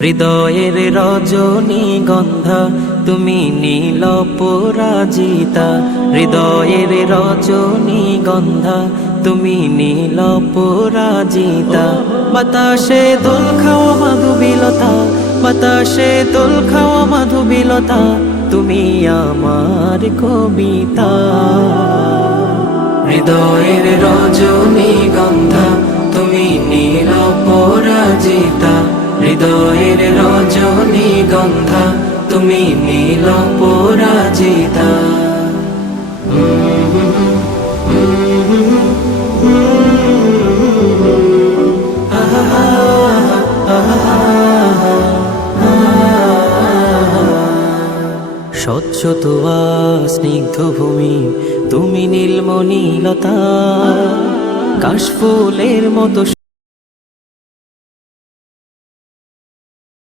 হৃদয়ের রজনীগন্ধা তুমি নীল পরাজিতা, হৃদয়ের রজনীগন্ধা তুমি নীল পরাজিতা। বাতাসে দোল খাওয়া মাধুবিলতা, বাতাসে দোল খাওয়া মাধুবিলতা, তুমি আমার কবিতা। হৃদয়ের রজনীগন্ধা তুমি নীল পরাজিতা, হৃদয়ের রজনীগন্ধা তুমি নীল পরাজিতা। স্বচ্ছ তোয়া স্নিগ্ধ ভূমি তুমি নীলমণিলতা, কাশফুলের মতো